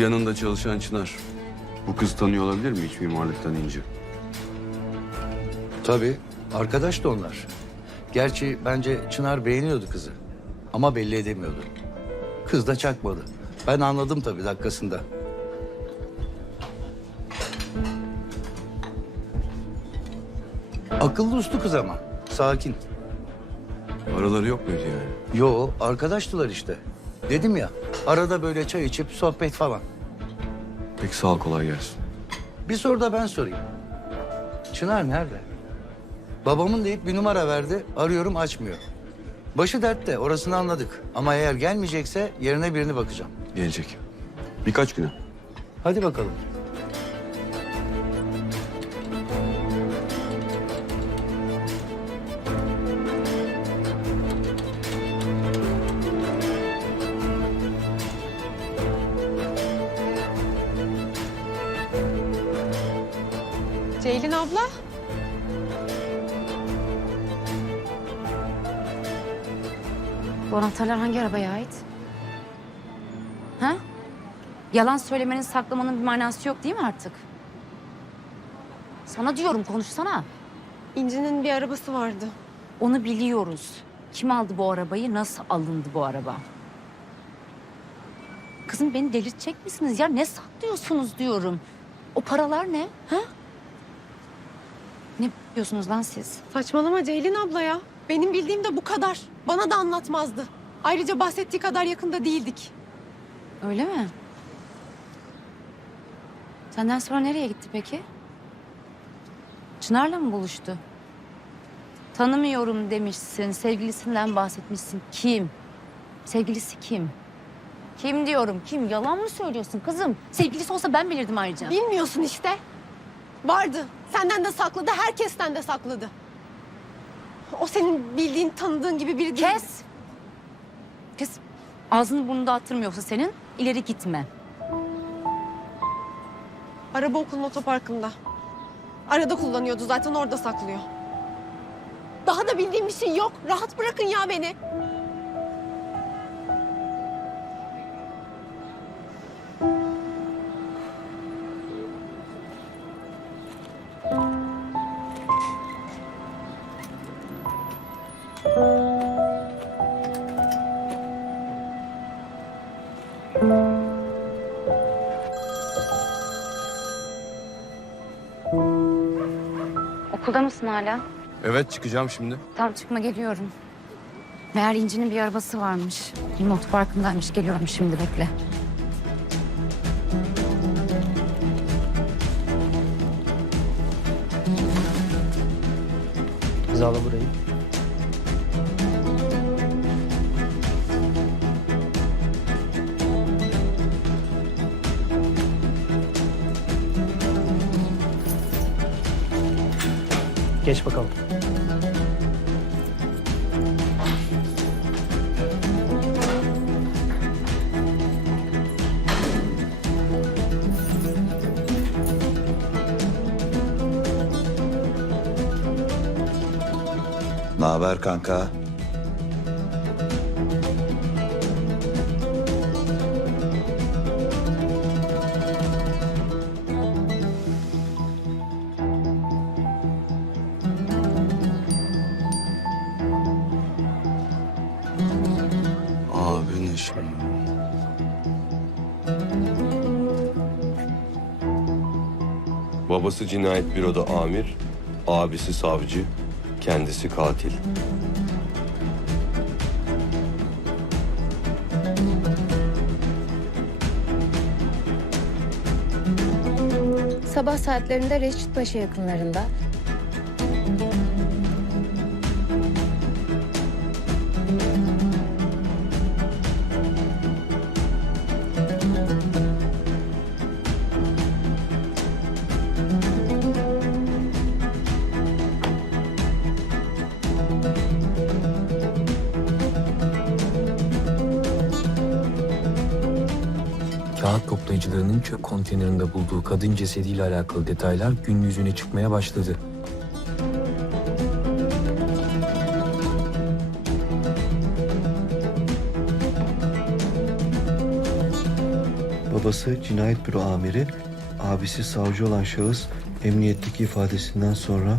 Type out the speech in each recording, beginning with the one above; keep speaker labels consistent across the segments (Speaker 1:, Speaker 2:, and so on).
Speaker 1: Yanında çalışan Çınar. Bu kız tanıyor olabilir mi hiç mimarlıktan ince?
Speaker 2: Tabii. Arkadaş da onlar. Gerçi bence Çınar beğeniyordu kızı. Ama belli edemiyordu. Kız da çakmadı. Ben anladım tabii dakikasında. Akıllı uslu kız ama. Sakin.
Speaker 1: Araları yok muydu yani?
Speaker 2: Yo arkadaştılar işte. Dedim ya arada böyle çay içip sohbet falan.
Speaker 1: Peki sağ ol kolay gelsin.
Speaker 2: Bir soru da ben sorayım. Çınar nerede? Babamın deyip bir numara verdi. Arıyorum açmıyor. Başı dertte orasını anladık. Ama eğer gelmeyecekse yerine birini bakacağım.
Speaker 1: Gelecek. Birkaç güne.
Speaker 2: Hadi bakalım.
Speaker 3: Abla.
Speaker 4: Bu anahtarlar hangi arabaya ait? Ha? Yalan söylemenin, saklamanın bir manası yok değil mi artık? Sana diyorum konuşsana.
Speaker 3: İnci'nin bir arabası vardı.
Speaker 4: Onu biliyoruz. Kim aldı bu arabayı, nasıl alındı bu araba? Kızım beni delirtecek misiniz ya? Ne saklıyorsunuz diyorum. O paralar ne? Ha? Ne yapıyorsunuz lan siz?
Speaker 3: Saçmalama Ceylin abla ya. Benim bildiğim de bu kadar. Bana da anlatmazdı. Ayrıca bahsettiği kadar yakında değildik.
Speaker 4: Öyle mi? Senden sonra nereye gitti peki? Çınar'la mı buluştu? Tanımıyorum demişsin, sevgilisinden bahsetmişsin. Kim? Sevgilisi kim? Kim diyorum, kim? Yalan mı söylüyorsun kızım? Sevgilisi olsa ben bilirdim ayrıca.
Speaker 3: Bilmiyorsun işte. Vardı. Senden de sakladı, herkesten de sakladı. O senin bildiğin, tanıdığın gibi biri değil.
Speaker 4: Kes! Kes! Ağzını burnunu dağıtırım yoksa senin. ileri gitme.
Speaker 3: Araba okulun otoparkında. Arada kullanıyordu zaten orada saklıyor. Daha da bildiğim bir şey yok. Rahat bırakın ya beni.
Speaker 4: Okulda mısın hala?
Speaker 1: Evet çıkacağım şimdi.
Speaker 4: Tam çıkma geliyorum. Meğer İnci'nin bir arabası varmış. Benim otoparkındaymış. Geliyorum şimdi bekle.
Speaker 2: Hizala burayı.
Speaker 5: Geç bakalım.
Speaker 6: Ne haber kanka?
Speaker 1: Şimdi?
Speaker 7: Babası cinayet büroda amir, abisi savcı, kendisi katil.
Speaker 8: Sabah saatlerinde Reşitpaşa yakınlarında
Speaker 9: toplayıcılarının çöp konteynerinde bulduğu kadın cesediyle alakalı detaylar gün yüzüne çıkmaya başladı.
Speaker 6: babası cinayet büro amiri, abisi savcı olan şahıs emniyetteki ifadesinden sonra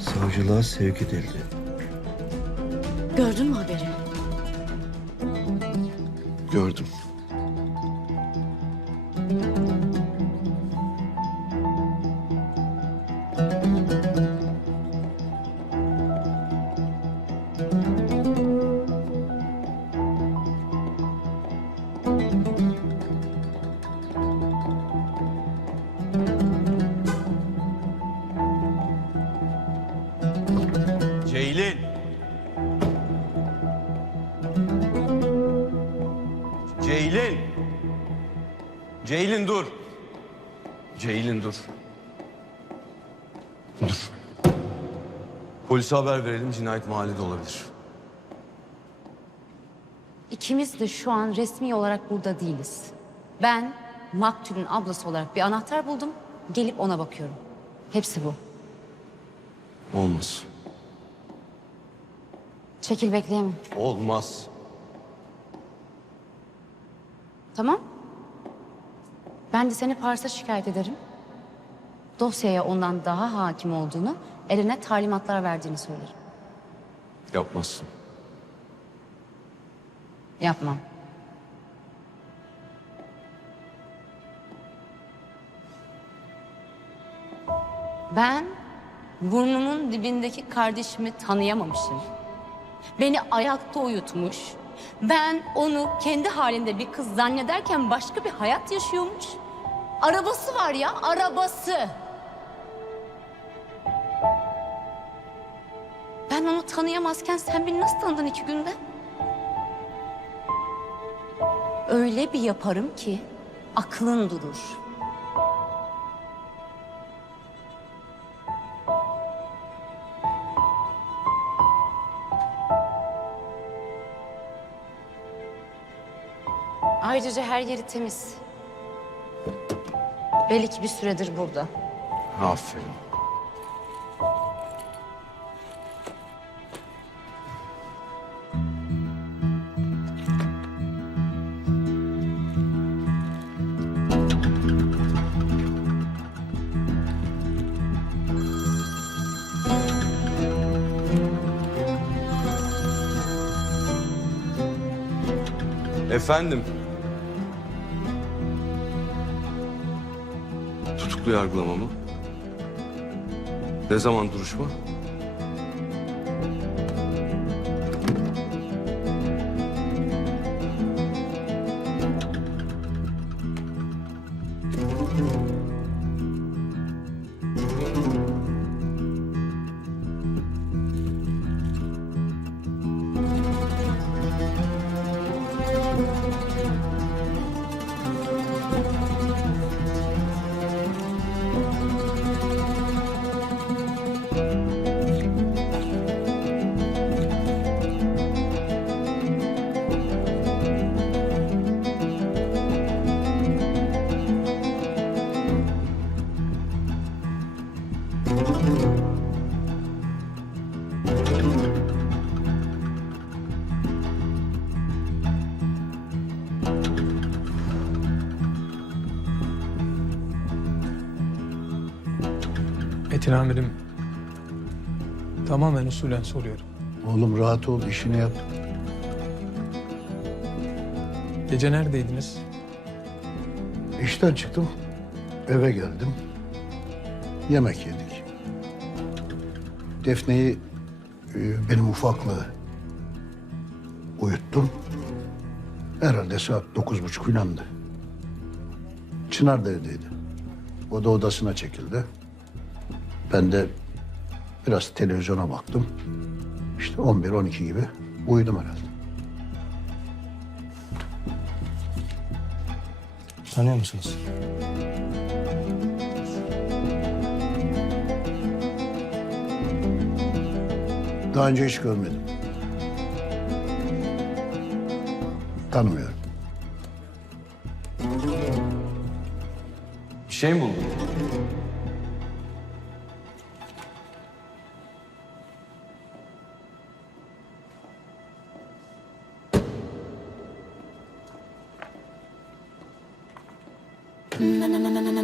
Speaker 6: savcılığa sevk edildi.
Speaker 4: Gördün mü haberi?
Speaker 6: Gördüm.
Speaker 1: Ceylin. Ceylin. Ceylin dur. Ceylin dur. Dur. Polise haber verelim cinayet mahallede olabilir.
Speaker 4: İkimiz de şu an resmi olarak burada değiliz. Ben maktulün ablası olarak bir anahtar buldum. Gelip ona bakıyorum. Hepsi bu.
Speaker 1: Olmaz.
Speaker 4: Çekil bekleyemem.
Speaker 1: Olmaz.
Speaker 4: Tamam. Ben de seni Pars'a şikayet ederim. Dosyaya ondan daha hakim olduğunu, eline talimatlar verdiğini söylerim.
Speaker 1: Yapmazsın.
Speaker 4: Yapmam. Ben burnumun dibindeki kardeşimi tanıyamamışım. Beni ayakta uyutmuş. Ben onu kendi halinde bir kız zannederken başka bir hayat yaşıyormuş. Arabası var ya, arabası. Ben onu tanıyamazken sen beni nasıl tanıdın iki günde? Öyle bir yaparım ki aklın durur. Ayrıca her yeri temiz. Belli ki bir süredir burada.
Speaker 1: Aferin. Efendim. Tutuklu yargılama mı? Ne zaman duruşma?
Speaker 5: Metin amirim tamamen usulen soruyorum.
Speaker 10: Oğlum rahat ol, işini yap.
Speaker 5: Gece neredeydiniz?
Speaker 10: İşten çıktım, eve geldim. Yemek yedik. Defne'yi e, benim ufaklığı uyuttum. Herhalde saat dokuz buçuk filandı. Çınar da evdeydi. O da odasına çekildi. Ben de biraz televizyona baktım. İşte 11-12 gibi uyudum herhalde.
Speaker 5: Tanıyor musunuz?
Speaker 10: Daha önce hiç görmedim. Tanımıyorum.
Speaker 1: Bir şey mi buldun?
Speaker 11: na na na na na